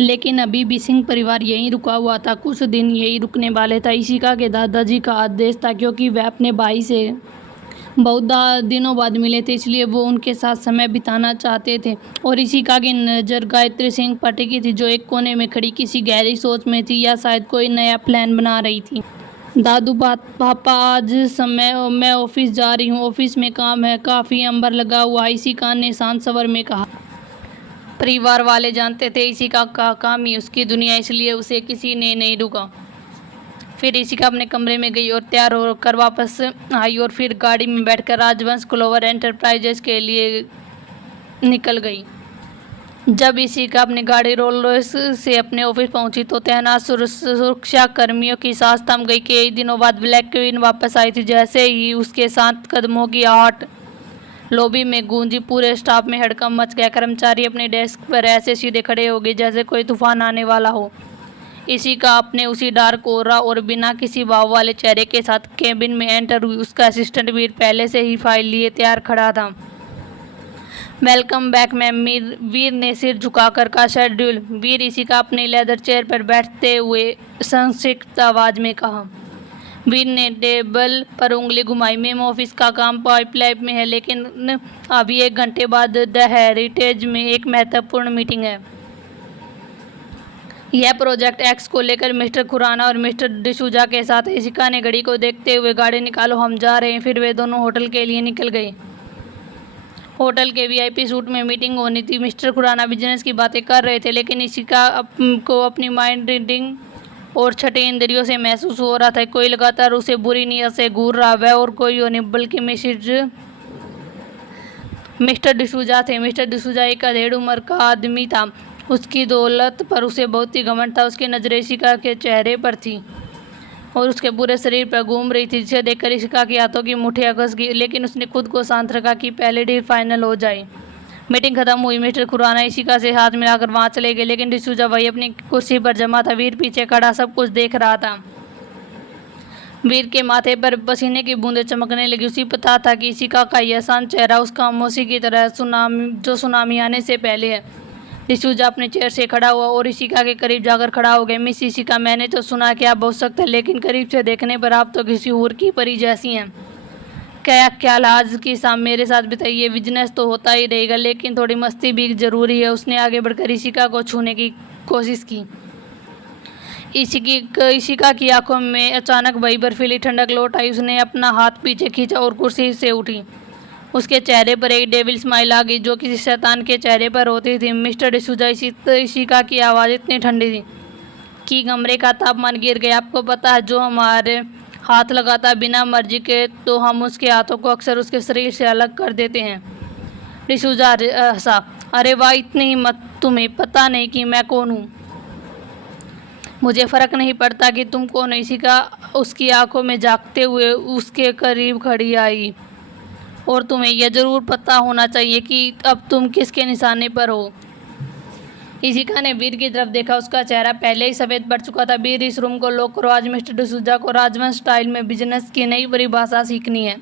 लेकिन अभी भी सिंह परिवार यहीं रुका हुआ था, कुछ दिन यहीं रुकने वाले था। इशिका के दादाजी का आदेश था, क्योंकि वे अपने भाई से बहुत दिनों बाद मिले थे, इसलिए वो उनके साथ समय बिताना चाहते थे। और इशिका की नज़र गायत्री सिंह पर टिकी थी, जो एक कोने में खड़ी किसी गहरी सोच में थी, या शायद कोई नया प्लान बना रही थी। दादू पापा, आज समय मैं ऑफिस जा रही हूँ, ऑफिस में काम है, काफ़ी अंबर लगा हुआ, इशिका ने शांत स्वर में कहा। परिवार वाले जानते थे इशिका का काम ही उसकी दुनिया, इसलिए उसे किसी ने नहीं रुका। फिर इशिका अपने कमरे में गई और तैयार होकर वापस आई, और फिर गाड़ी में बैठकर राजवंश क्लोवर एंटरप्राइजेस के लिए निकल गई। जब इशिका अपनी गाड़ी रोल्स रॉयस से अपने ऑफिस पहुंची तो तैनात सुरक्षा कर्मियों की सांस थम गई। कई दिनों बाद ब्लैक क्वीन वापस आई थी। जैसे ही उसके शांत कदमों की आहट लॉबी में गूंजी, पूरे स्टाफ में हड़कंप मच गया। कर्मचारी अपने डेस्क पर ऐसे सीधे खड़े हो गए जैसे कोई तूफान आने वाला हो। इशिका अपने उसी डार्क ऑरा और बिना किसी भाव वाले चेहरे के साथ केबिन में एंटर हुई। उसका असिस्टेंट वीर पहले से ही फाइल लिए तैयार खड़ा था। वेलकम बैक मैम, वीर ने सिर झुकाकर कहा। शेड्यूल, वीर इशिका अपनी लेदर चेयर पर बैठते हुए संक्षिप्त आवाज में कहा। वीर ने टेबल पर उंगली घुमाई। मैम, ऑफिस का काम पाइपलाइन में है, लेकिन अभी 1 घंटे बाद द हेरिटेज में एक महत्वपूर्ण मीटिंग है। यह प्रोजेक्ट एक्स को लेकर मिस्टर खुराना और मिस्टर डिसूजा के साथ। इशिका ने घड़ी को देखते हुए, गाड़ी निकालो, हम जा रहे हैं। फिर वे दोनों होटल के लिए निकल गए। होटल के वीआईपी सूट में मीटिंग होनी थी। मिस्टर खुराना बिजनेस की बातें कर रहे थे, लेकिन इशिका को अपनी माइंड रीडिंग और छठे इंद्रियों से महसूस हो रहा था कोई लगातार उसे बुरी नीयत से घूर रहा। वह और कोई नहीं बल्कि मिस्टर डिसूजा थे। मिस्टर डिसूजा एक अधेड़ उम्र का आदमी था। उसकी दौलत पर उसे बहुत ही घमंड था। उसकी नजरें इशिका के चेहरे पर थी और उसके पूरे शरीर पर घूम रही थी, जिसे देखकर इशिका के हाथों की मुठ्ठियां कस गई, लेकिन उसने खुद को शांत रखा कि पहले डील फाइनल हो जाए। मीटिंग खत्म हुई। मिस्टर खुराना इशिका से हाथ मिलाकर वहां चले गए, लेकिन डिसूजा वही अपनी कुर्सी पर जमा था। वीर पीछे खड़ा सब कुछ देख रहा था। वीर के माथे पर पसीने की बूंदें चमकने लगी। उसे पता था कि इशिका का यह शांत चेहरा उस खामोशी की तरह सुनामी आने से पहले है। डिसूजा अपने चेयर से खड़ा हुआ और इशिका के करीब जाकर खड़ा हो गया। मिस इशिका, मैंने तो सुना कि आप बहुत सख्त है, लेकिन करीब से देखने पर आप तो किसी हूर की परी जैसी हैं। क्या ख्याल, आज की शाम मेरे साथ बिताइए। बिजनेस तो होता ही रहेगा, लेकिन थोड़ी मस्ती भी जरूरी है। उसने आगे बढ़कर इशिका को छूने की कोशिश की। इशिका की आंखों में अचानक वही बर्फीली ठंडक लौट आई। उसने अपना हाथ पीछे खींचा और कुर्सी से उठी। उसके चेहरे पर एक डेविल स्माइल आ गई, जो किसी शैतान के चेहरे पर होती थी। मिस्टर डिसूजा, इशिका की आवाज़ इतनी ठंडी थी कि कमरे का तापमान गिर गया। आपको पता है, जो हमारे हाथ लगाता है बिना मर्जी के, तो हम उसके हाथों को अक्सर उसके शरीर से अलग कर देते हैं। डिसूजा हंसा। अरे वाह, इतनी हिम्मत! तुम्हें पता नहीं कि मैं कौन हूँ? मुझे फ़र्क नहीं पड़ता कि तुम कौन हो। इशिका उसकी आंखों में झांकते हुए उसके करीब खड़ी आई। और तुम्हें यह ज़रूर पता होना चाहिए कि अब तुम किसके निशाने पर हो। इशिका ने वीर की तरफ देखा। उसका चेहरा पहले ही सफ़ेद पड़ चुका था। वीर, इस रूम को लॉक करो। आज मिस्टर डिसूजा को राजवंश स्टाइल में बिजनेस की नई परिभाषा सीखनी है।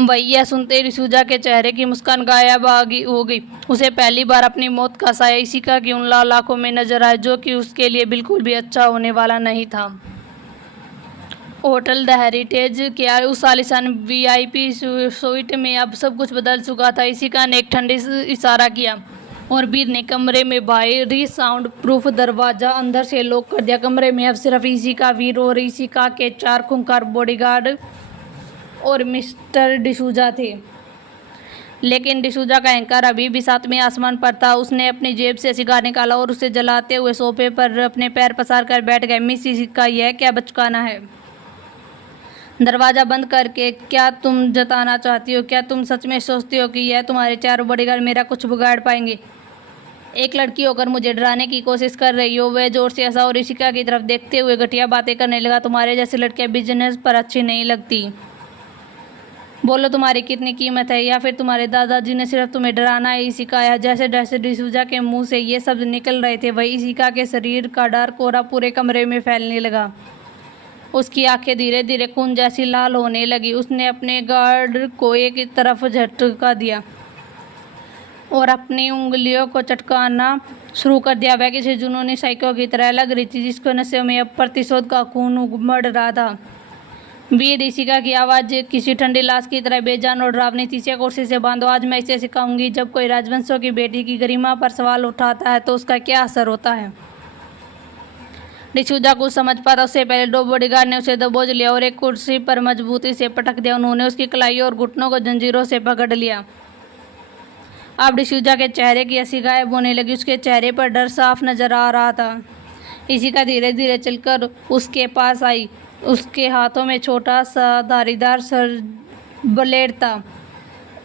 वही यह सुनते ही डिसूजा के चेहरे की मुस्कान गायब हो गई। उसे पहली बार अपनी मौत का साया इशिका की उन लाल आंखों में नजर आया, जो कि उसके लिए बिल्कुल भी अच्छा होने वाला नहीं था। होटल द हेरिटेज के उस आलीशान वीआईपी स्वीट में अब सब कुछ बदल चुका था। इशिका ने एक ठंडे इशारा किया और वीर ने कमरे में बाहरी साउंड प्रूफ दरवाजा अंदर से लॉक कर दिया। कमरे में अब सिर्फ इशिका, वीर और इशिका के 4 खूंखार बॉडीगार्ड और मिस्टर डिसूजा थे। लेकिन डिसूजा का अहंकार अभी भी 7वें आसमान पर था। उसने अपनी जेब से सिगार निकाला और उसे जलाते हुए सोफे पर अपने पैर पसार कर बैठ गए। मिस इशिका, यह क्या बचकाना है? दरवाज़ा बंद करके क्या तुम जताना चाहती हो? क्या तुम सच में सोचती हो कि यह तुम्हारे 4 बॉडीगार्ड मेरा कुछ बिगाड़ पाएंगे? एक लड़की होकर मुझे डराने की कोशिश कर रही हो? वह जोर से हंसा और इशिका की तरफ देखते हुए घटिया बातें करने लगा। तुम्हारे जैसे लड़कियां बिजनेस पर अच्छी नहीं लगती। बोलो, तुम्हारी कितनी कीमत है? या फिर तुम्हारे दादाजी ने सिर्फ तुम्हें डराना ही सिखाया? जैसे जैसे डिसूजा के मुंह से ये शब्द निकल रहे थे, वही इशिका के शरीर का डार्क ऑरा पूरे कमरे में फैलने लगा। उसकी आंखें धीरे धीरे खून जैसी लाल होने लगी। उसने अपने गार्ड को एक तरफ झटका दिया। और अपनी उंगलियों को चटकाना शुरू कर दिया। वह किसी जुनूनी साइको की तरह लग रही थी जिसको नसों में अब प्रतिशोध का खून उमड़ रहा था। वीर ऋषिका की आवाज़ किसी ठंडी लाश की तरह बेजान और डरावनी थी। इसे कुर्सी से बांधो, आज मैं इसे सिखाऊंगी जब कोई राजवंशों की बेटी की गरिमा पर सवाल उठाता है तो उसका क्या असर होता है। डिसूजा कुछ समझ पाता उससे पहले दो बॉडीगार्ड ने उसे दबोच लिया और एक कुर्सी पर मजबूती से पटक दिया। उन्होंने उसकी कलाई और घुटनों को जंजीरों से पकड़ लिया। अब डिसूजा के चेहरे की हंसी गायब होने लगी। उसके चेहरे पर डर साफ नजर आ रहा था। ऋषिका धीरे धीरे चलकर उसके पास आई। उसके हाथों में छोटा सा धारीदार सर ब्लेड था।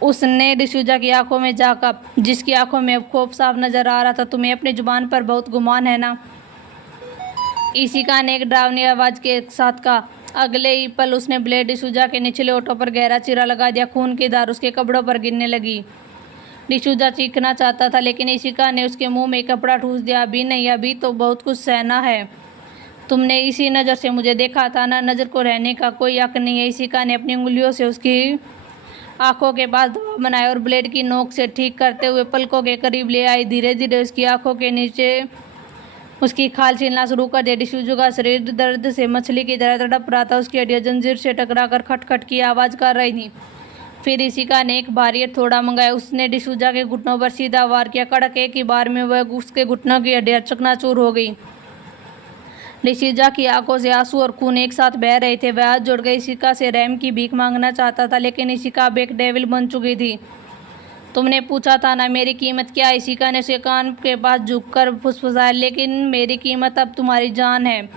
उसने डिसूजा की आंखों में झांका, जिसकी आंखों में अब खौफ साफ नजर आ रहा था। तुम्हें अपनी जुबान पर बहुत गुमान है ना? ऋषिका ने एक डरावनी आवाज के साथ कहा। अगले ही पल उसने ब्लेड डिसूजा के निचले ओठों पर गहरा चीरा लगा दिया। खून की धार उसके कपड़ों पर गिरने लगी। डिसूजा चीखना चाहता था लेकिन ऋषिका ने उसके मुंह में कपड़ा ठूस दिया। अभी नहीं, अभी तो बहुत कुछ सहना है। तुमने इसी नज़र से मुझे देखा था ना? नज़र को रहने का कोई हक नहीं है। ऋषिका ने अपनी उंगलियों से उसकी आंखों के पास दबाव बनाया और ब्लेड की नोक से ठीक करते हुए पलकों के करीब ले आई। धीरे धीरे उसकी आंखों के नीचे उसकी खाल छीलना शुरू कर दिया। डिसूजा का शरीर दर्द से मछली की तरह तड़प रहा था। उसकी हड्डियां जंजीर से टकराकर खटखट की आवाज़ कर रही थी। फिर ऋषिका ने एक भारी हथौड़ा मंगाया। उसने डिसूजा के घुटनों पर सीधा वार किया। कड़क एक ही बार में वह उसके घुटनों की हड्डियां चकनाचूर हो गई। ऋषिजा की आंखों से आंसू और खून एक साथ बह रहे थे। वह हाथ जोड़कर ऋषिका से रहम की भीख मांगना चाहता था लेकिन ऋषिका अब एक डेविल बन चुकी थी। तुमने पूछा था ना मेरी कीमत क्या है? ऋषिका ने उसके कान के पास झुककर फुसफुसाया। लेकिन मेरी कीमत अब तुम्हारी जान है,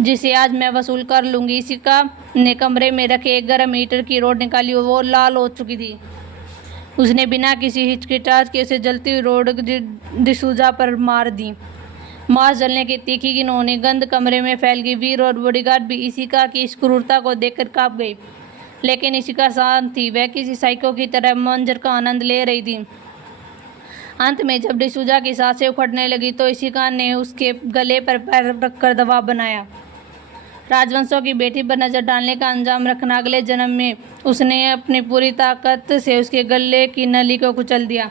जिसे आज मैं वसूल कर लूँगी। ऋषिका ने कमरे में रखे एक गर्म हीटर की रोड निकाली। वो लाल हो चुकी थी। उसने बिना किसी हिचकिचाहट के उसे जलती हुई रोड डिसूजा पर मार दी। मांस जलने की तीखी घिनौनी गंध कमरे में फैल गई। वीर और बॉडीगार्ड भी ऋषिका की इस क्रूरता को देखकर कांप गई। लेकिन ऋषिका शांत थी। वह किसी साइको की तरह मंजर का आनंद ले रही थी। अंत में जब डिसूजा की सांसें उखड़ने लगी तो ऋषिका ने उसके गले पर पैर रखकर दबाव बनाया। राजवंशों की बेटी पर नजर डालने का अंजाम रखना। अगले जन्म में उसने अपनी पूरी ताकत से उसके गले की नली को कुचल दिया।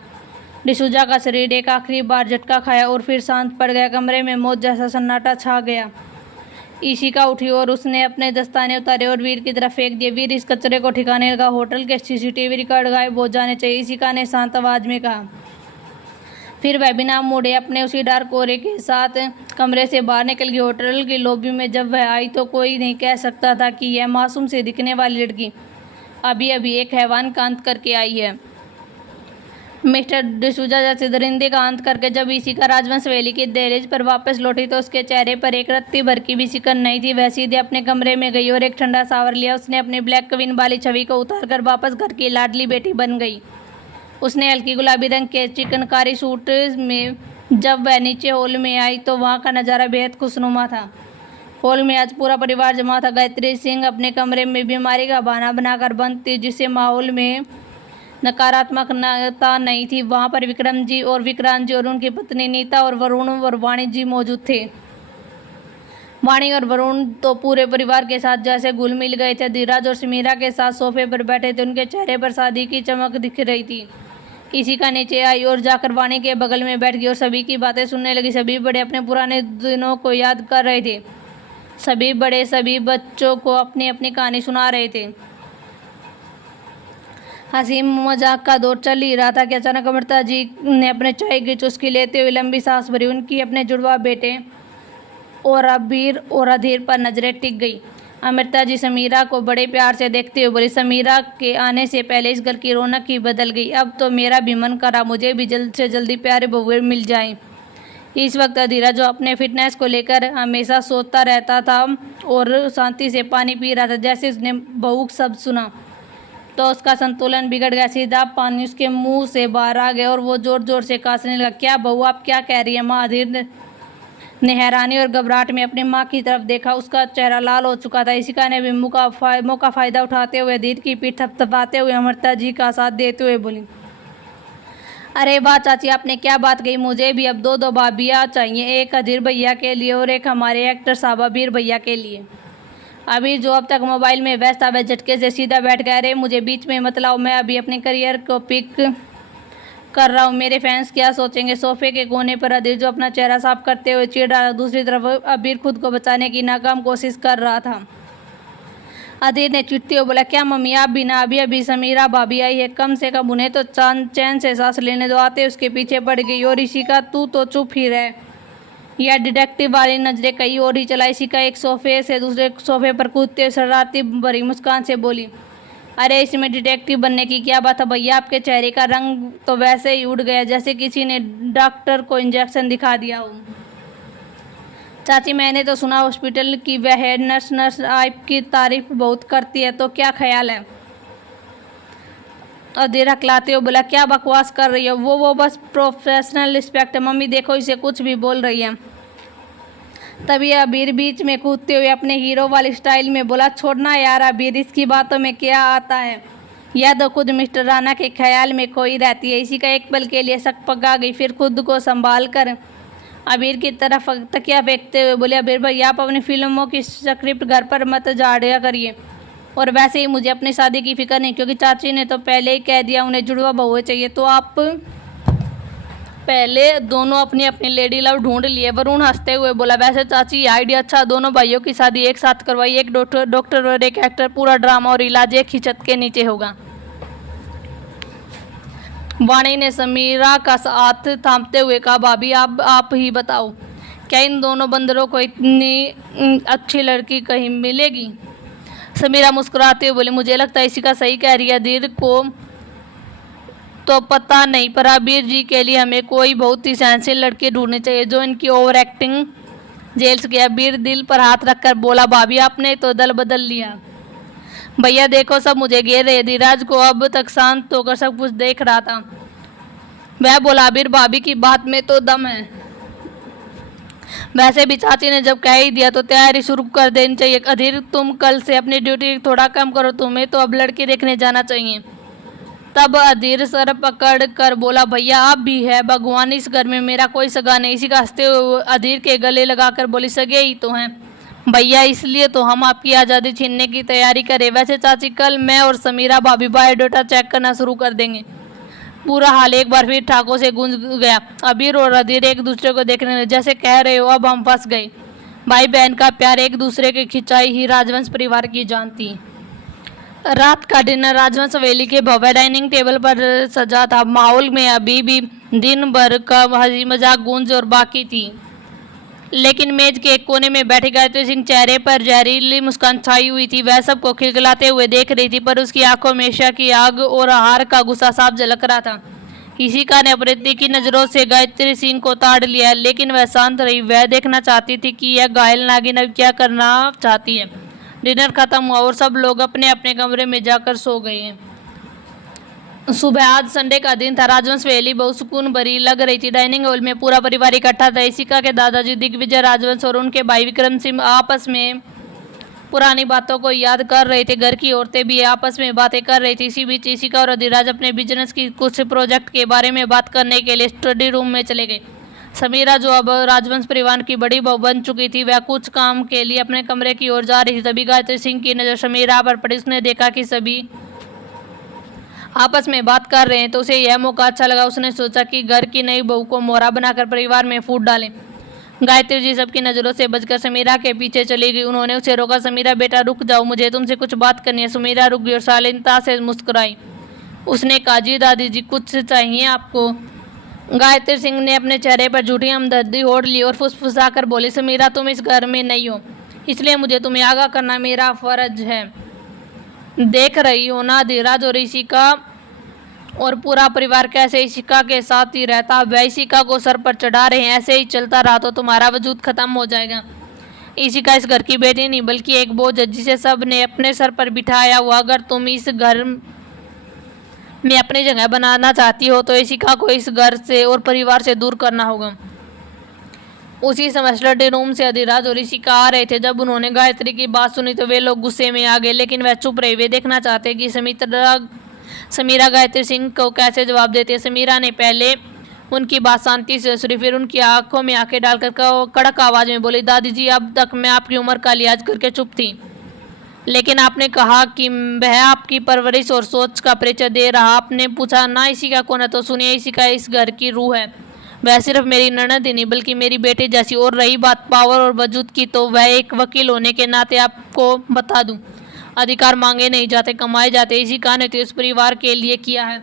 डिसूजा का शरीर एक आखिरी बार झटका खाया और फिर शांत पड़ गया। कमरे में मौत जैसा सन्नाटा छा गया। ऋषिका उठी और उसने अपने दस्ताने उतारे और वीर की तरफ फेंक दिए। वीर इस कचरे को ठिकाने लगा। होटल के सीसीटीवी रिकॉर्ड गायब हो जाने चाहिए, ऋषिका ने शांत आवाज में कहा। फिर वह बिना मुड़े अपने उसी डार्क कोरे के साथ कमरे से बाहर निकल गई। होटल की लॉबी में जब वह आई तो कोई नहीं कह सकता था कि यह मासूम से दिखने वाली लड़की अभी अभी एक हैवान का अंत करके आई है। मिस्टर डिसूजा जैसे दरिंदे का अंत करके जब ऋषिका राजवंश वैली की दहलीज पर वापस लौटी तो उसके चेहरे पर एक रत्ती भर की भी शिकन नहीं थी। वह सीधे अपने कमरे में गई और एक ठंडा शावर लिया। उसने अपनी ब्लैक क्वीन वाली छवि को उतारकर वापस घर की लाडली बेटी बन गई। उसने हल्की गुलाबी रंग के चिकनकारी सूट में जब वह नीचे हॉल में आई तो वहाँ का नज़ारा बेहद खुशनुमा था। हॉल में आज पूरा परिवार जमा था। गायत्री सिंह अपने कमरे में बीमारी का बहाना बनाकर बंद थी, जिससे माहौल में नकारात्मकता नहीं थी। वहाँ पर विक्रम जी और विक्रांत जी और उनकी पत्नी नीता और वरुण और वाणी जी मौजूद थे। वाणी और वरुण तो पूरे परिवार के साथ जैसे घुल मिल गए थे। धीरज और समीरा के साथ सोफे पर बैठे थे। उनके चेहरे पर शादी की चमक दिख रही थी। ऋषिका नीचे आई और जाकर वाणी के बगल में बैठ गई और सभी की बातें सुनने लगी। सभी बड़े अपने पुराने दिनों को याद कर रहे थे। सभी बड़े सभी बच्चों को अपनी अपनी कहानी सुना रहे थे। हंसी मजाक का दौर चल ही रहा था कि अचानक अमृता जी ने अपने चाय की चुस्की लेते हुए लंबी सांस भरी। उनकी अपने जुड़वा बेटे और अबीर और अधीर पर नजरें टिक गई। अमृता जी समीरा को बड़े प्यार से देखते हुए बोली, समीरा के आने से पहले इस घर की रौनक ही बदल गई। अब तो मेरा भी मन करा मुझे भी जल्द से जल्दी प्यारे बहुएं मिल जाएं। इस वक्त अधीरा जो अपने फिटनेस को लेकर हमेशा सोचता रहता था और शांति से पानी पी रहा था, जैसे उसने बहू शब्द सुना तो उसका संतुलन बिगड़ गया। सीधा पानी उसके मुंह से बाहर आ गया और वो जोर जोर से कांसने लगा। क्या बहू, आप क्या कह रही है? माँ अधीर ने हैरानी और घबराहट में अपनी माँ की तरफ देखा। उसका चेहरा लाल हो चुका था। ऋषिका ने भी मौका फ़ायदा उठाते हुए अधीर की पीठ थपथपाते हुए अमृता जी का साथ देते हुए बोली, अरे वाह चाची, आपने क्या बात कही। मुझे भी अब दो भाभियाँ चाहिए, एक अधीर भैया के लिए और एक हमारे एक्टर साहब अबीर भैया के लिए। अबीर जो अब तक मोबाइल में व्यस्त था वह झटके से सीधा बैठ गया। अरे मुझे बीच में मत लाओ, मैं अभी अपने करियर को पिक कर रहा हूँ, मेरे फैंस क्या सोचेंगे। सोफे के कोने पर अधीर जो अपना चेहरा साफ करते हुए चिढ़ रहा था। दूसरी तरफ अबीर खुद को बचाने की नाकाम कोशिश कर रहा था। अधीर ने चिढ़ते हुए बोला, क्या मम्मी आप भी ना, अभी अभी समीरा भाभी आई है, कम से कम उन्हें तो चैन से सांस लेने दो। आते उसके पीछे पड़ गई। और ऋषिका तू तो चुप ही रह। यह डिटेक्टिव वाली नजरें कहीं और ही चलाई। ऋषिका एक सोफे से दूसरे सोफे पर कूदते हुए शरारती भरी मुस्कान से बोली, अरे इसमें डिटेक्टिव बनने की क्या बात है भैया, आपके चेहरे का रंग तो वैसे ही उड़ गया जैसे किसी ने डॉक्टर को इंजेक्शन दिखा दिया हो। चाची मैंने तो सुना हॉस्पिटल की वह हेड नर्स आपकी तारीफ बहुत करती है, तो क्या ख्याल है। अधीर हकलाते हुए बोला, क्या बकवास कर रही हो, वो बस प्रोफेशनल रिस्पेक्ट है। मम्मी देखो इसे कुछ भी बोल रही है। तभी अबीर बीच में कूदते हुए अपने हीरो वाली स्टाइल में बोला, छोड़ना यार अबीर, इसकी बातों में क्या आता है। यह तो खुद मिस्टर राणा के ख्याल में खोई रहती है। इसी का एक पल के लिए शक पका गई, फिर खुद को संभाल कर अबीर की तरफ तकिया फेंकते हुए बोले, अबीर भाई आप अपनी फिल्मों की स्क्रिप्ट घर पर मत झाड़िया करिए। और वैसे ही मुझे अपनी शादी की फिक्र नहीं, क्योंकि चाची ने तो पहले ही कह दिया उन्हें जुड़वा बहुएं चाहिए, तो आप पहले दोनों अपनी अपनी लेडी लव ढूंढ लिए। वरुण हंसते हुए बोला, वैसे चाची ये आइडिया अच्छा, दोनों भाइयों की शादी एक साथ करवाई, एक डॉक्टर और एक एक्टर, पूरा ड्रामा और इलाज एक ही छत के नीचे होगा। वाणी ने समीरा का हाथ थामते हुए कहा, भाभी आप ही बताओ, क्या इन दोनों बंदरों को इतनी अच्छी लड़की कहीं मिलेगी। समीरा मुस्कुराते हुए बोली, मुझे लगता है इसी का सही कह रही है। अधीर को तो पता नहीं, पर अबीर जी के लिए हमें कोई बहुत ही सेंसिटिव लड़की ढूंढनी चाहिए जो इनकी ओवर एक्टिंग झेल सके। अबीर दिल पर हाथ रखकर बोला, भाभी आपने तो दल बदल लिया। भैया देखो सब मुझे घेर रहे। धीराज को अब तक शांत होकर सब कुछ देख रहा था। वह बोला, अबीर भाभी की बात में तो दम है। वैसे भी चाची ने जब कह ही दिया तो तैयारी शुरू कर देनी चाहिए। अधीर तुम कल से अपनी ड्यूटी थोड़ा कम करो, तुम्हें तो अब लड़की देखने जाना चाहिए। तब अधीर सर पकड़ कर बोला, भैया आप भी है, भगवान इस घर में मेरा कोई सगा नहीं। इसी का हंसते हुए अधीर के गले लगाकर बोली, सगे ही तो हैं भैया, इसलिए तो हम आपकी आज़ादी छीनने की तैयारी करें। वैसे चाची कल मैं और समीरा भाभी बायोडाटा चेक करना शुरू कर देंगे। पूरा हाल एक बार फिर ठाकों से गूंज गया। अबीर और अधीर एक दूसरे को देखने लगे, जैसे कह रहे हो अब हम फंस गए। भाई बहन का प्यार, एक दूसरे की खिंचाई ही राजवंश परिवार की जान थी। रात का डिनर राजवंश हवेली के भव्य डाइनिंग टेबल पर सजा था। माहौल में अभी भी दिन भर का हंसी मजाक गूंज और बाकी थी, लेकिन मेज के एक कोने में बैठे गायत्री सिंह चेहरे पर जहरीली मुस्कान छाई हुई थी। वह सबको खिलखिलाते हुए देख रही थी, पर उसकी आंखों में ईर्ष्या की आग और हार का गुस्सा साफ झलक रहा था। ऋषिका ने अपनी की नज़रों से गायत्री सिंह को ताड़ लिया, लेकिन वह शांत रही। वह देखना चाहती थी कि यह घायल नागिन अब क्या करना चाहती है। डिनर खत्म हुआ और सब लोग अपने अपने कमरे में जाकर सो गए। सुबह आज संडे का दिन था। राजवंश हवेली बहुत सुकून भरी लग रही थी। डाइनिंग हॉल में पूरा परिवार इकट्ठा था। ऋषिका के दादाजी दिग्विजय राजवंश और उनके भाई विक्रम सिंह आपस में पुरानी बातों को याद कर रहे थे। घर की औरतें भी आपस में बातें कर रही थी। इसी बीच ऋषिका और अधिराज अपने बिजनेस की कुछ प्रोजेक्ट के बारे में बात करने के लिए स्टडी रूम में चले गए। समीरा जो अब राजवंश परिवार की बड़ी बहू बन चुकी थी, वह कुछ काम के लिए अपने कमरे की ओर जा रही थी। तभी गायत्री सिंह की नज़र समीरा पर पड़ी। उसने देखा कि सभी आपस में बात कर रहे हैं, तो उसे यह मौका अच्छा लगा। उसने सोचा कि घर की नई बहू को मोहरा बनाकर परिवार में फूट डालें। गायत्री जी सबकी नज़रों से बचकर समीरा के पीछे चली गई। उन्होंने उसे रोका, समीरा बेटा रुक जाओ, मुझे तुमसे कुछ बात करनी है। समीरा रुक गई और शालीनता से मुस्कुराई। उसने कहा, जी दादी जी कुछ चाहिए आपको। गायत्री सिंह ने अपने चेहरे पर झूठी हमदर्दी ओढ़ ली और फुसफुसाकर बोली, समीरा तुम इस घर में नहीं हो, इसलिए मुझे तुम्हें आगाह करना मेरा फर्ज है। देख रही हो ना धीराज और ऋषिका और पूरा परिवार कैसे ऋषिका के साथ ही रहता। वह ऋषिका को सर पर चढ़ा रहे हैं। ऐसे ही चलता रहा तो तुम्हारा वजूद खत्म हो जाएगा। ऋषिका इस घर की बेटी नहीं बल्कि एक बोझ है जिसे सब ने अपने सर पर बिठाया हुआ। अगर तुम इस घर में अपनी जगह बनाना चाहती हो तो ऋषिका को इस घर से और परिवार से दूर करना होगा। उसी समय स्टडी रूम से अधिराज और ऋषिका आ रहे थे। जब उन्होंने गायत्री की बात सुनी तो वे लोग गुस्से में आ गए, लेकिन वह चुप रहे। वे देखना चाहते कि समीरा गायत्री सिंह को कैसे जवाब देती है। समीरा ने पहले उनकी बात शांति से सुनी, फिर उनकी आंखों में आंखें डालकर कड़क आवाज में बोली, दादी जी अब तक मैं आपकी उम्र का लिहाज करके चुप थी। लेकिन आपने कहा कि वह आपकी परवरिश और सोच का परिचय दे रहा। आपने पूछा ना इशिका कौन है, तो सुनिए इशिका इस घर की रूह है। वह सिर्फ मेरी ननद ही नहीं बल्कि मेरी बेटी जैसी। और रही बात पावर और वजूद की, तो वह एक वकील होने के नाते आपको बता दूं, अधिकार मांगे नहीं जाते, कमाए जाते। इशिका ने तो इस परिवार के लिए किया है,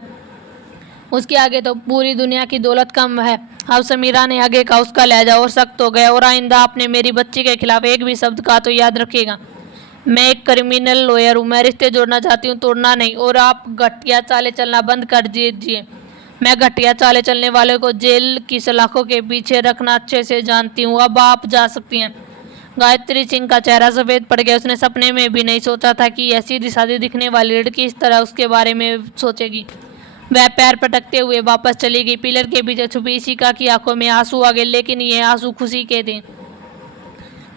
उसके आगे तो पूरी दुनिया की दौलत कम है। अब समीरा ने आगे कहा। उसका लहजा और सख्त हो गया। और आइंदा आपने मेरी बच्ची के खिलाफ एक भी शब्द कहा तो याद रखिएगा, मैं एक क्रिमिनल लॉयर हूँ। मैं रिश्ते जोड़ना चाहती हूँ, तोड़ना नहीं। और आप घटिया चालें चलना बंद कर दीजिए। मैं घटिया चालें चलने वाले को जेल की सलाखों के पीछे रखना अच्छे से जानती हूँ। अब आप जा सकती हैं। गायत्री सिंह का चेहरा सफ़ेद पड़ गया। उसने सपने में भी नहीं सोचा था कि ऐसी सीधी सादी दिखने वाली लड़की इस तरह उसके बारे में सोचेगी। वह पैर पटकते हुए वापस चली गई। पिलर के पीछे छुपी इशिका की आंखों में आंसू आ गए, लेकिन ये आंसू खुशी के थे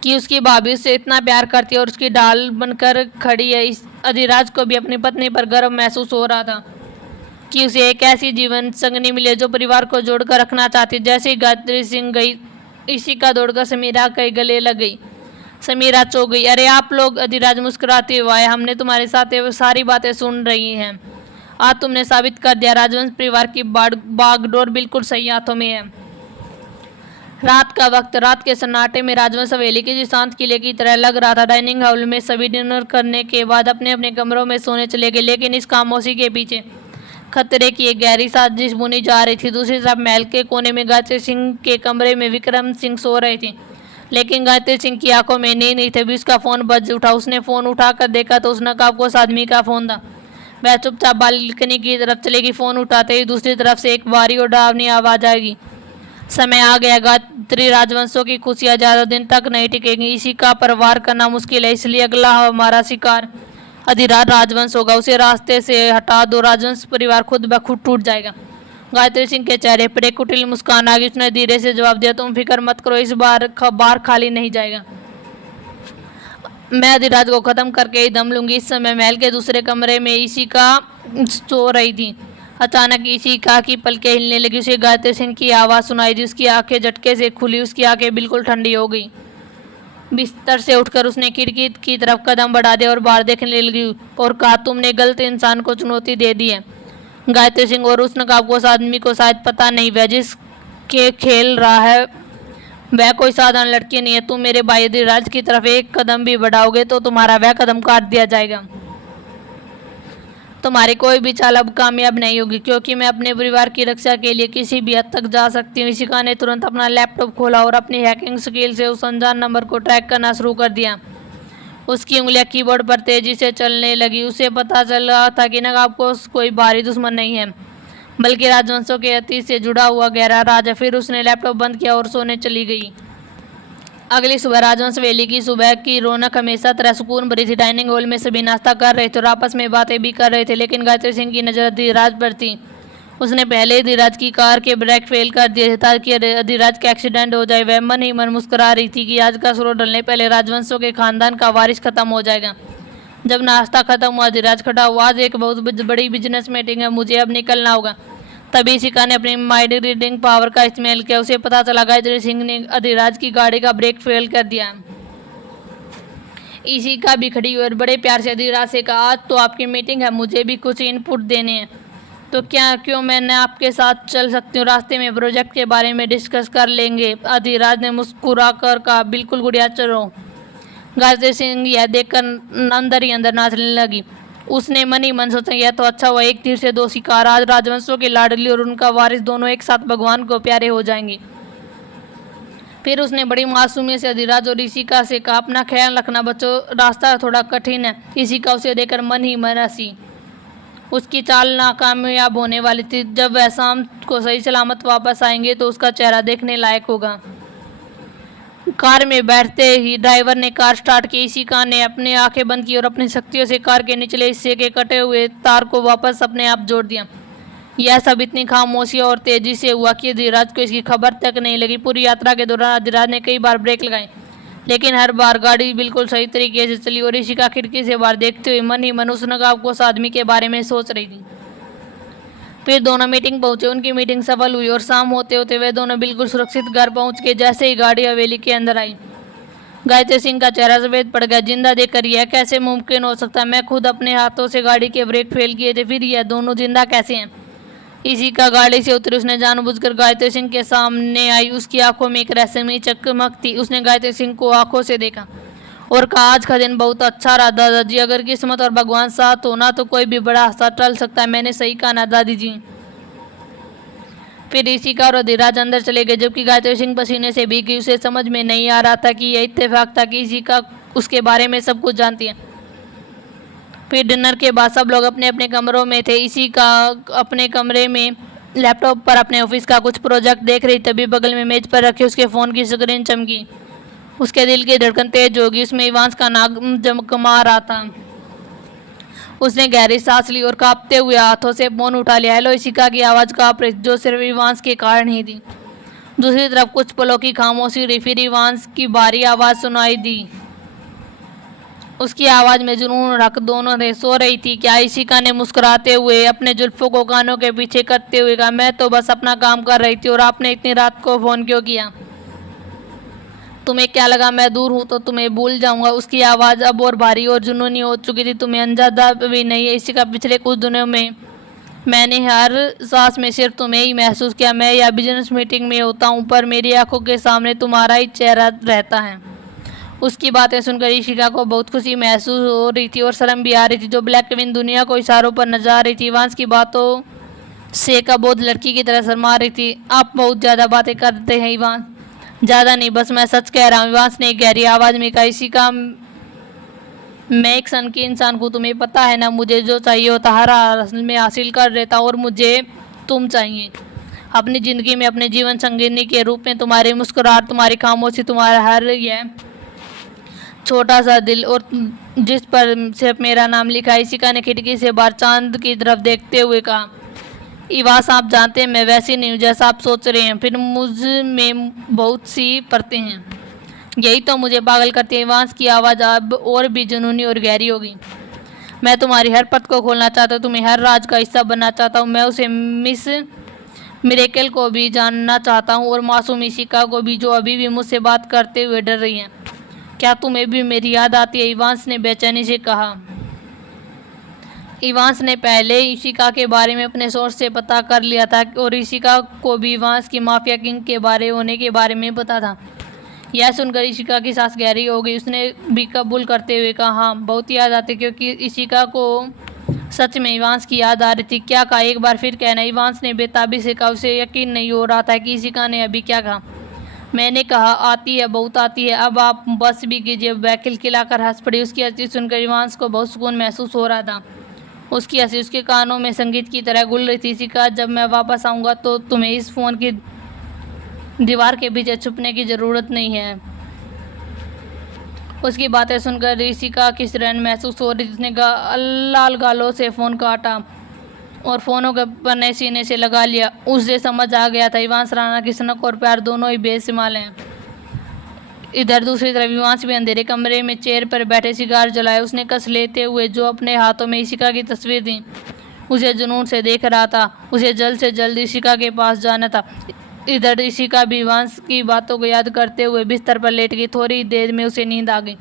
कि उसकी भाभी उससे इतना प्यार करती है और उसकी ढाल बनकर खड़ी है। इस अधिराज को भी अपनी पत्नी पर गर्व महसूस हो रहा था कि उसे एक ऐसी जीवन संगनी मिले जो परिवार को जोड़कर रखना चाहती। जैसे ही गायत्री सिंह गई, इशिका दौड़कर समीरा के गले लग गई। समीरा चौंक गई। अरे आप लोग, अधिराज मुस्कुराते हुए आए, हमने तुम्हारे साथ सारी बातें सुन रही हैं। आज तुमने साबित कर दिया राजवंश परिवार की बागडोर बिल्कुल सही हाथों में है। रात का वक्त, रात के सन्नाटे में राजवंश हवेली की शांत किले की तरह लग रहा था। डाइनिंग हॉल में सभी डिनर करने के बाद अपने अपने कमरों में सोने चले गए, लेकिन इस खामोशी के पीछे खतरे की एक गहरी साजिश बुनी जा रही थी। दूसरी तरफ महल के कोने में गायत्री सिंह के कमरे में विक्रम सिंह सो रहे थे, लेकिन गायत्री सिंह की आंखों में नींद नहीं थी। अभी उसका फ़ोन बज उठा। उसने फ़ोन उठाकर देखा तो उस नकाब को आदमी का फ़ोन था। वह चुपचाप बालकनी की तरफ चलेगी। फ़ोन उठाते ही दूसरी तरफ से एक भारी और डरावनी आवाज़ आएगी। समय आ गया। गायत्री राजवंशों की खुशियाँ ज़्यादा दिन तक नहीं टिकेंगी। इशिका पर वार करना मुश्किल है, इसलिए अगला हमारा शिकार अधिराज राजवंश होगा। उसे रास्ते से हटा दो, राजवंश परिवार खुद ब खुद टूट जाएगा। गायत्री सिंह के चेहरे पर एक कुटिल मुस्कान आ गई। उसने धीरे से जवाब दिया, तुम फिक्र मत करो, इस बार खाली नहीं जाएगा। मैं अधिराज को ख़त्म करके ही दम लूँगी। इस समय महल के दूसरे कमरे में इशिका सो रही थी। अचानक इशिका की पलकें हिलने लगी। उसे गायत्री सिंह की आवाज़ सुनाई दी। उसकी आंखें झटके से खुली। उसकी आंखें बिल्कुल ठंडी हो गई। बिस्तर से उठकर उसने खिड़की की तरफ कदम बढ़ा दिया और बाहर देखने लगी और कहा, तुमने गलत इंसान को चुनौती दे दी है। गायत्री सिंह और उस नकाब को आदमी को शायद पता नहीं, वह जिसके खेल रहा है वह कोई साधारण लड़की नहीं है। तुम मेरे भाई अधिराज की तरफ एक कदम भी बढ़ाओगे तो तुम्हारा वह कदम काट दिया जाएगा। तुम्हारी कोई भी चाल अब कामयाब नहीं होगी, क्योंकि मैं अपने परिवार की रक्षा के लिए किसी भी हद तक जा सकती हूँ। इशिका ने तुरंत अपना लैपटॉप खोला और अपनी हैकिंग स्किल से उस अनजान नंबर को ट्रैक करना शुरू कर दिया। उसकी उंगलियां कीबोर्ड पर तेजी से चलने लगी। उसे पता चल रहा था कि नकाब को कोई भारी दुश्मन नहीं है, बल्कि राजवंशों के अतीत से जुड़ा हुआ गहरा राज है। फिर उसने लैपटॉप बंद किया और सोने चली गई। अगली सुबह राजवंश वेली की सुबह की रौनक हमेशा तरह सुकून भरी थी। डाइनिंग हॉल में सभी नाश्ता कर रहे थे और आपस में बातें भी कर रहे थे, लेकिन गायत्री सिंह की नज़र अधिराज पर थी। उसने पहले ही अधिराज की कार के ब्रेक फेल कर दिए थे ताकि अधिराज का एक्सीडेंट हो जाए। वह मन ही मन मुस्कुरा रही थी कि आज का सूरज ढलने पहले राजवंशों के खानदान का वारिस खत्म हो जाएगा। जब नाश्ता खत्म हुआ, अधिराज खड़ा हुआ, आज एक बहुत बड़ी बिजनेस मीटिंग है, मुझे अब निकलना होगा। तभी इशिका ने अपनी माइंड रीडिंग पावर का इस्तेमाल किया। उसे पता चला गायत्री सिंह ने अधिराज की गाड़ी का ब्रेक फेल कर दिया। इशिका भी खड़ी हुई और बड़े प्यार से अधिराज से कहा, आज तो आपकी मीटिंग है, मुझे भी कुछ इनपुट देने हैं। तो क्यों मैं आपके साथ चल सकती हूँ? रास्ते में प्रोजेक्ट के बारे में डिस्कस कर लेंगे। अधिराज ने मुस्कुरा कर कहा, बिल्कुल गुड़िया, चलो। गायत्री सिंह यह देखकर अंदर ही अंदर नाचने लगी। उसने मन ही मन सोचा, यह तो अच्छा हुआ, एक तीर से दो शिकार। आज राजवंशों की लाडली और उनका वारिस दोनों एक साथ भगवान को प्यारे हो जाएंगे। फिर उसने बड़ी मासूमियत से अधिराज और इशिका से कहा, अपना ख्याल रखना बच्चों, रास्ता थोड़ा कठिन है। इशिका उसे देखकर मन ही मन हंसी। उसकी चाल नाकामयाब होने वाली थी। जब वह शाम को सही सलामत वापस आएंगे तो उसका चेहरा देखने लायक होगा। कार में बैठते ही ड्राइवर ने कार स्टार्ट की। इशिका ने अपनी आंखें बंद की और अपनी शक्तियों से कार के निचले हिस्से के कटे हुए तार को वापस अपने आप जोड़ दिया। यह सब इतनी खामोशी और तेजी से हुआ कि अधिराज को इसकी खबर तक नहीं लगी। पूरी यात्रा के दौरान अधिराज ने कई बार ब्रेक लगाए, लेकिन हर बार गाड़ी बिल्कुल सही तरीके से चली और इशिका खिड़की से बाहर देखते हुए मन ही मन उस नकाब को आदमी के बारे में सोच रही थी। फिर दोनों मीटिंग पहुंचे। उनकी मीटिंग सफल हुई और शाम होते होते वे दोनों बिल्कुल सुरक्षित घर पहुंच गए। जैसे ही गाड़ी हवेली के अंदर आई, गायत्री सिंह का चेहरा सफेद पड़ गया। जिंदा देखकर यह कैसे मुमकिन हो सकता है? मैं खुद अपने हाथों से गाड़ी के ब्रेक फेल किए थे, फिर यह दोनों जिंदा कैसे हैं? इसी का गाड़ी से उतरी उसने जानबूझकर गायत्री सिंह के सामने आई। उसकी आंखों में एक रहस्यमयी चकमक थी। उसने गायत्री सिंह को आंखों से देखा और कहा, आज का दिन बहुत अच्छा रहा दादाजी। अगर किस्मत और भगवान साथ हो ना तो कोई भी बड़ा हादसा टल सकता है। मैंने सही कहा ना दादी जी? फिर ऋषिका और अधिराज अंदर चले गए, जबकि गायत्री सिंह पसीने से भीग गई। उसे समझ में नहीं आ रहा था कि यह इत्तेफाक था कि ऋषिका उसके बारे में सब कुछ जानती है। फिर डिनर के बाद सब लोग अपने अपने कमरों में थे। इसी का अपने कमरे में लैपटॉप पर अपने ऑफिस का कुछ प्रोजेक्ट देख रही। तभी बगल में मेज पर रखे उसके फ़ोन की स्क्रीन चमकी। उसके दिल की धड़कन तेज होगी। उसमें इवांस का नाम चमकमा रहा था। उसने गहरी सांस ली और कांपते हुए हाथों से फोन उठा लिया। हेलो, इशिका की आवाज़ कांप रही, जो सिर्फ इवांस के कारण ही थी। दूसरी तरफ कुछ पलों की खामोशी रही। फिर इवांस की भारी आवाज़ सुनाई दी। उसकी आवाज़ में जुनून रख दोनों थे। सो रही थी क्या? इशिका ने मुस्कुराते हुए अपने जुल्फों को कानों के पीछे करते हुए कहा, मैं तो बस अपना काम कर रही थी। और आपने इतनी रात को फ़ोन क्यों किया? तुम्हें क्या लगा मैं दूर हूँ तो तुम्हें भूल जाऊंगा? उसकी आवाज़ अब और भारी और जुनूनी हो चुकी थी। तुम्हें अंदाजा भी नहीं है इशिका, पिछले कुछ दिनों में मैंने हर सांस में सिर्फ तुम्हें ही महसूस किया। मैं या बिजनेस मीटिंग में होता हूँ पर मेरी आंखों के सामने तुम्हारा ही चेहरा रहता है। उसकी बातें सुनकर इशिका को बहुत खुशी महसूस हो रही थी और शर्म भी आ रही थी, जो ब्लैक क्वीन दुनिया को इशारों पर नजर आ रही थी। इवांस की बातों से कबोध लड़की की तरह शर्मा रही थी। आप बहुत ज़्यादा बातें करते हैं इवांस। ज़्यादा नहीं, बस मैं सच कह रहा हूँ, इवांस ने एक गहरी आवाज़ में कहा। इशिका, मैं एक सन की इंसान को, तुम्हें पता है ना, मुझे जो चाहिए होता हर हाल में हासिल कर देता और मुझे तुम चाहिए अपनी ज़िंदगी में, अपने जीवन संगिनी के रूप में। तुम्हारी मुस्कुराहट, तुम्हारी खामोशी, तुम्हारा हर यह छोटा सा दिल और जिस पर सिर्फ मेरा नाम लिखा है। इशिका ने खिड़की से बाहर चांद की तरफ देखते हुए कहा, इवांस, आप जानते हैं मैं वैसी नहीं हूँ जैसा आप सोच रहे हैं। फिर मुझ में बहुत सी परतें हैं, यही तो मुझे पागल करती है। इवांस की आवाज़ अब और भी जुनूनी और गहरी हो गई। मैं तुम्हारी हर परत को खोलना चाहता हूँ, तुम्हें हर राज का हिस्सा बनना चाहता हूँ। मैं उसे मिस मिरेकल को भी जानना चाहता हूँ और मासूम इशिका को भी, जो अभी भी मुझसे बात करते हुए डर रही है। क्या तुम्हें भी मेरी याद आती है? इवांस ने बेचैनी से कहा। इवांस ने पहले इशिका के बारे में अपने सोर्स से पता कर लिया था और इशिका को भी इवांस की माफिया किंग के होने के बारे में पता था। यह सुनकर इशिका की सांस गहरी हो गई। उसने भी कबूल करते हुए कहा, हाँ बहुत याद आती, क्योंकि इशिका को सच में इवांस की याद आ रही थी। क्या कहा? एक बार फिर कहना, इवांस ने बेताबी से कहा। उसे यकीन नहीं हो रहा था कि इशिका ने अभी क्या कहा। मैंने कहा आती है, बहुत आती है, अब आप बस भी कीजिए। वह खिलखिलाकर हंस पड़ी। उसकी हंसी सुनकर इवांस को बहुत सुकून महसूस हो रहा था। उसकी हंसी उसके कानों में संगीत की तरह गुल रही थी। इशिका, जब मैं वापस आऊँगा तो तुम्हें इस फ़ोन की दीवार के पीछे छुपने की ज़रूरत नहीं है। उसकी बातें सुनकर इशिका की सिरहन महसूस हो रही। उसने लाल गालों से फ़ोन काटा और फ़ोनों के पन्ने सीने से लगा लिया। उसे समझ आ गया था इवांस राणा की सनक और प्यार दोनों ही बेशुमार हैं। इधर दूसरी तरफ इवांस भी अंधेरे कमरे में चेयर पर बैठे सिगार जलाए, उसने कस लेते हुए जो अपने हाथों में इशिका की तस्वीर थी उसे जुनून से देख रहा था। उसे जल्द से जल्द इशिका के पास जाना था। इधर इशिका भी इवांस की बातों को याद करते हुए बिस्तर पर लेट गई। थोड़ी देर में उसे नींद आ गई।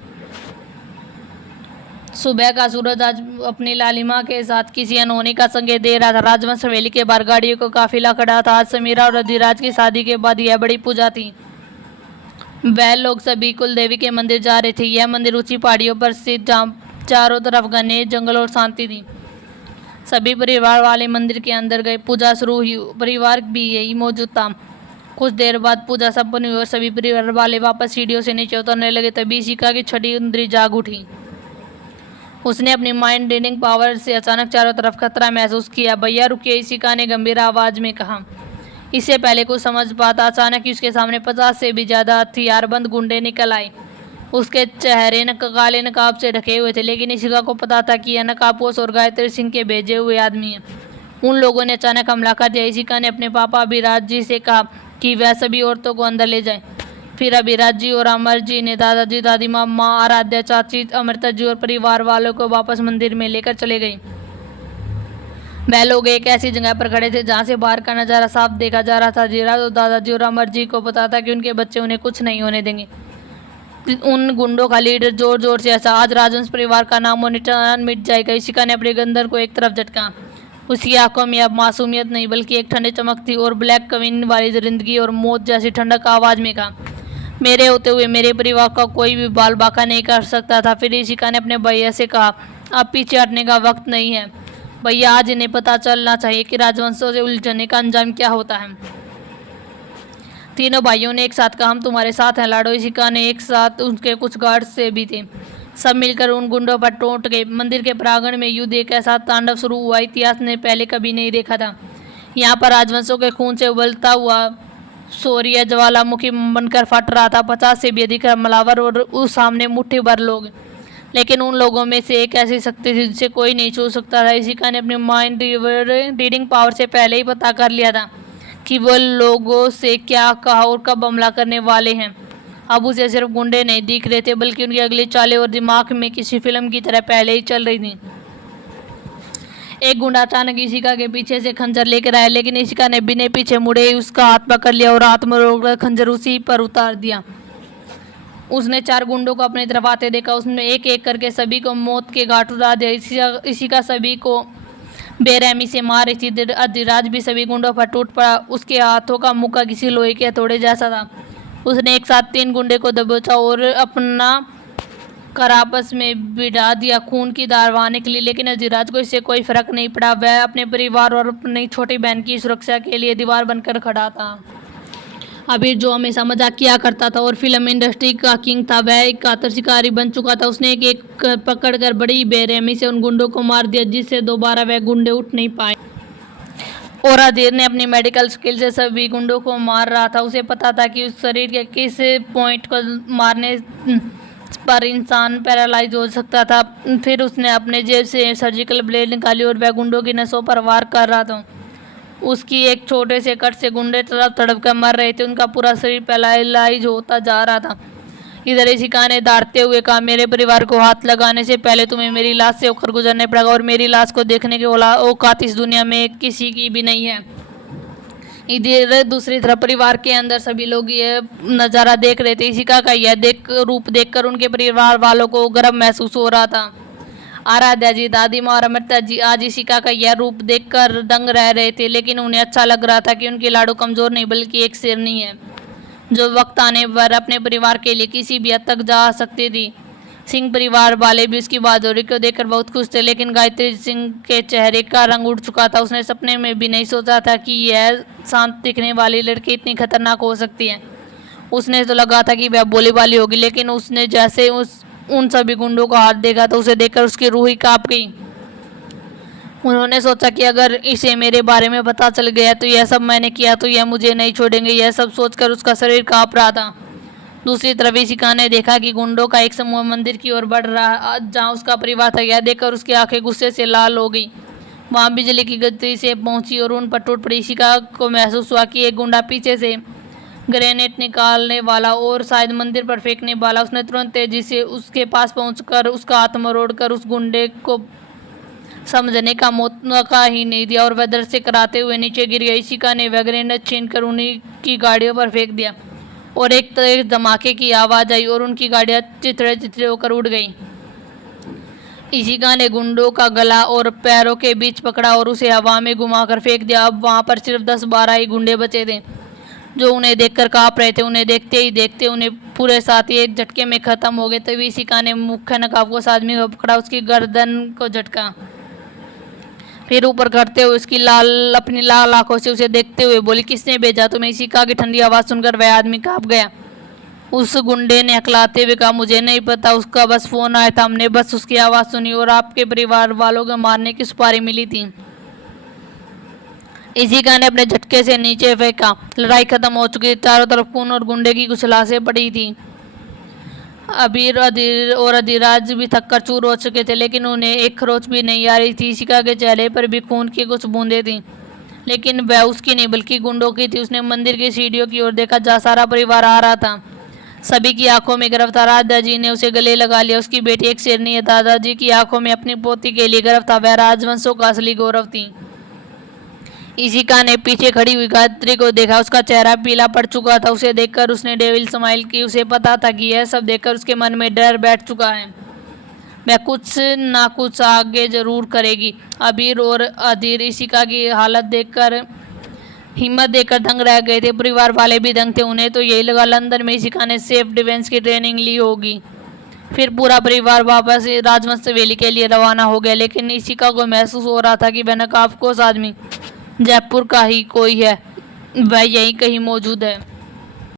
सुबह का सूरज आज अपनी लालिमा के साथ किसी अनहोनी का संकेत दे रहा था। राजवंश हवेली के बाहर गाड़ियों का काफिला खड़ा था। आज समीरा और अधिराज की शादी के बाद यह बड़ी पूजा थी। वह लोग सभी कुल देवी के मंदिर जा रहे थे। यह मंदिर ऊंची पहाड़ियों पर स्थित, जहाँ चारों तरफ घने जंगल और शांति थी। सभी परिवार वाले मंदिर के अंदर गए। पूजा शुरू हुई। परिवार भी यही मौजूद था। कुछ देर बाद पूजा संपन्न हुई और सभी परिवार वाले वापस सीढ़ियों से नीचे उतरने लगे। तभी इशिका की छठी इंद्री जाग उठी। उसने अपनी माइंड रीडिंग पावर से अचानक चारों तरफ खतरा महसूस किया। भैया रुकिए, इशिका ने गंभीर आवाज में कहा। इससे पहले कुछ समझ पाता, अचानक ही उसके सामने 50 से भी ज़्यादा हथियारबंद गुंडे निकल आए। उसके चेहरे काले नकाब से ढके हुए थे, लेकिन इशिका को पता था कि यह नकाबपोश और गायत्री सिंह के भेजे हुए आदमी हैं। उन लोगों ने अचानक हमला कर दिया। इशिका ने अपने पापा अभिराज जी से कहा कि वह सभी औरतों को अंदर ले जाएं। फिर अभिराज जी और अमर जी ने दादाजी, दादी माँ, माँ आराध्या, चाची अमृता जी और परिवार वालों को वापस मंदिर में लेकर चले गए। वह लोग एक ऐसी जगह पर खड़े थे जहाँ से बाहर का नज़ारा साफ देखा जा रहा था। धीराज और दादाजी और अमर जी को पता था कि उनके बच्चे उन्हें कुछ नहीं होने देंगे। उन गुंडों का लीडर जोर जोर से हंसा। आज राजवंश परिवार का नामो निशान मिट जाएगा। इशिका ने अपने गंदर को एक तरफ झटका। उसकी आंखों में अब मासूमियत नहीं बल्कि एक ठंडी चमक थी और ब्लैक कविन वाली जिंदगी और मौत जैसी ठंडक आवाज में कहा, मेरे होते हुए मेरे परिवार का कोई भी बाल बाका नहीं कर सकता था। फिर इशिका ने अपने भैया से कहा, अब पीछे हटने का वक्त नहीं है भैया, आज इन्हें पता चलना चाहिए कि राजवंशों से उलझने का अंजाम क्या होता है। तीनों भाइयों ने एक साथ कहा, हम तुम्हारे साथ हैं लाडो। इशिका ने एक साथ उनके कुछ गार्ड से भी थे। सब मिलकर उन गुंडों पर टूट गए। मंदिर के प्रांगण में युद्ध एक ऐसा तांडव शुरू हुआ इतिहास ने पहले कभी नहीं देखा था। यहाँ पर राजवंशों के खून से उबलता हुआ शौर्य ज्वालामुखी बनकर फट रहा था। 50 से भी अधिक हमलावर और उस सामने मुट्ठी भर लोग, लेकिन उन लोगों में से एक ऐसी शक्ति थी जिसे कोई नहीं छू सकता था। इशिका ने अपनी माइंड रीडिंग पावर से पहले ही पता कर लिया था कि वो लोगों से क्या कहा और कब हमला करने वाले हैं। अब उसे सिर्फ गुंडे नहीं दिख रहे थे बल्कि उनकी अगली चालें और दिमाग में किसी फिल्म की तरह पहले ही चल रही थी। एक गुंडा अचानक इशिका के पीछे से खंजर लेकर आया, लेकिन इशिका ने बिना पीछे मुड़े ही उसका हाथ पकड़ लिया और हाथ में रोककर खंजर उसी पर उतार दिया। उसने 4 गुंडों को अपनी तरफ आते देखा। उसने एक एक करके सभी को मौत के घाट उतार दिया। इशिका सभी को बेरहमी से मार रही थी। अधिराज भी सभी गुंडों पर टूट पड़ा। उसके हाथों का मुक्का किसी लोहे के हथौड़े जैसा था। उसने एक साथ 3 गुंडे को दबोचा और अपना कर आपस में भिड़ा दिया। खून की धार वहां निकली, लेकिन अधिराज को इससे कोई फर्क नहीं पड़ा। वह अपने परिवार और अपनी छोटी बहन की सुरक्षा के लिए दीवार बनकर खड़ा था। अबीर जो हमेशा मजाक किया करता था और फिल्म इंडस्ट्री का किंग था, वह एक कातर शिकारी बन चुका था। उसने एक एक पकड़कर बड़ी बेरहमी से उन गुंडों को मार दिया, जिससे दोबारा वह गुंडे उठ नहीं पाए। और अधीर ने अपनी मेडिकल स्किल से सभी गुंडों को मार रहा था। उसे पता था कि उस शरीर के किस पॉइंट को मारने पर इंसान पैरालाइज हो सकता था। फिर उसने अपने जेब से सर्जिकल ब्लेड निकाली और वह गुंडों की नसों पर वार कर रहा था। उसकी एक छोटे से कट से गुंडे तड़प तड़प कर मर रहे थे। उनका पूरा शरीर पैरालाइज होता जा रहा था। इधर इशिका ने दाढ़ते हुए कहा, मेरे परिवार को हाथ लगाने से पहले तुम्हें मेरी लाश से होकर गुजरने पड़ेगा और मेरी लाश को देखने की औकात इस दुनिया में किसी की भी नहीं है। इधर दूसरी तरफ परिवार के अंदर सभी लोग ये नज़ारा देख रहे थे। इशिका का यह रूप देखकर उनके परिवार वालों को गर्व महसूस हो रहा था। आराध्या जी, दादी माँ और अमृता जी आज इशिका का यह रूप देखकर दंग रह रहे थे, लेकिन उन्हें अच्छा लग रहा था कि उनकी लाडो कमज़ोर नहीं बल्कि एक शेरनी है जो वक्त आने पर अपने परिवार के लिए किसी भी हद तक जा सकती थी। सिंह परिवार वाले भी उसकी बहादुरी को देखकर बहुत खुश थे, लेकिन गायत्री सिंह के चेहरे का रंग उड़ चुका था। उसने सपने में भी नहीं सोचा था कि यह शांत दिखने वाली लड़की इतनी खतरनाक हो सकती है। उसने तो लगा था कि वह बोली वाली होगी, लेकिन उसने जैसे उन सभी गुंडों को हाथ देखा तो उसे देखकर उसकी रूह ही कांप गई। उन्होंने सोचा कि अगर इसे मेरे बारे में पता चल गया तो यह सब मैंने किया तो यह मुझे नहीं छोड़ेंगे। यह सब सोचकर उसका शरीर कांप रहा था। दूसरी तरफ इशिका ने देखा कि गुंडों का एक समूह मंदिर की ओर बढ़ रहा, जहां उसका परिवार था। यह देखकर उसकी आंखें गुस्से से लाल हो गई। वहां बिजली की गति से पहुंची और उन पर टूट पड़ी। इशिका को महसूस हुआ कि एक गुंडा पीछे से ग्रेनेड निकालने वाला और शायद मंदिर पर फेंकने वाला। उसने तुरंत तेजी से उसके पास पहुंचकर उसका हाथ मरोड़कर उस गुंडे को समझने का मौका ही नहीं दिया और वह दर्द से कराते हुए नीचे गिर गया। इशिका ने वह ग्रेनेड छीनकर उन्हीं की गाड़ियों पर फेंक दिया और एक तेज धमाके की आवाज़ आई और उनकी गाड़ियाँ चिथड़े चिथड़े होकर उड़ गई। इशिका ने गुंडों का गला और पैरों के बीच पकड़ा और उसे हवा में घुमाकर फेंक दिया। अब वहाँ पर सिर्फ 10-12 ही गुंडे बचे थे जो उन्हें देखकर काँप रहे थे। उन्हें देखते ही देखते उन्हें पूरे साथी एक झटके में ख़त्म हो गए। तभी इशिका ने मुख्य नकाब को उस आदमी को पकड़ा, उसकी गर्दन को झटका, फिर ऊपर करते हुए उसकी अपनी लाल आंखों से उसे देखते हुए बोली, किसने भेजा तुम्हें? इशिका की ठंडी आवाज़ सुनकर वह आदमी काँप गया। उस गुंडे ने हकलाते हुए कहा, मुझे नहीं पता, उसका बस फ़ोन आया था, हमने बस उसकी आवाज़ सुनी और आपके परिवार वालों को मारने की सुपारी मिली थी। इशिका ने अपने झटके से नीचे फेंका। लड़ाई खत्म हो चुकी थी। चारों तरफ खून और गुंडे की कुछ लाशें पड़ी थी। अबीर और अधिराज भी थक कर चूर हो चुके थे, लेकिन उन्हें एक खरोच भी नहीं आ रही थी। इशिका के चेहरे पर भी खून की कुछ बूंदें थीं, लेकिन वह उसकी नहीं बल्कि गुंडों की थी। उसने मंदिर की सीढ़ियों की ओर देखा जहाँ सारा परिवार आ रहा था। सभी की आंखों में गर्व था। दादाजी ने उसे गले लगा लिया। उसकी बेटी एक शेरनी है। दादाजी की आंखों में अपनी पोती के लिए गर्व था। वह राजवंशों का असली गौरव थी। इशिका ने पीछे खड़ी हुई गायत्री को देखा। उसका चेहरा पीला पड़ चुका था। उसे देखकर उसने डेविल स्माइल की। उसे पता था कि यह सब देखकर उसके मन में डर बैठ चुका है। वह कुछ ना कुछ आगे जरूर करेगी। अबीर और अधीर इशिका की हालत देखकर हिम्मत देकर दंग रह गए थे। परिवार वाले भी दंग थे। उन्हें तो यही लगा लंदन में इशिका ने सेफ डिफेंस की ट्रेनिंग ली होगी। फिर पूरा परिवार वापस राजवंश हवेली के लिए रवाना हो गया। लेकिन इशिका को महसूस हो रहा था कि वह नकाबपोश आदमी जयपुर का ही कोई है। वह यहीं कहीं मौजूद है।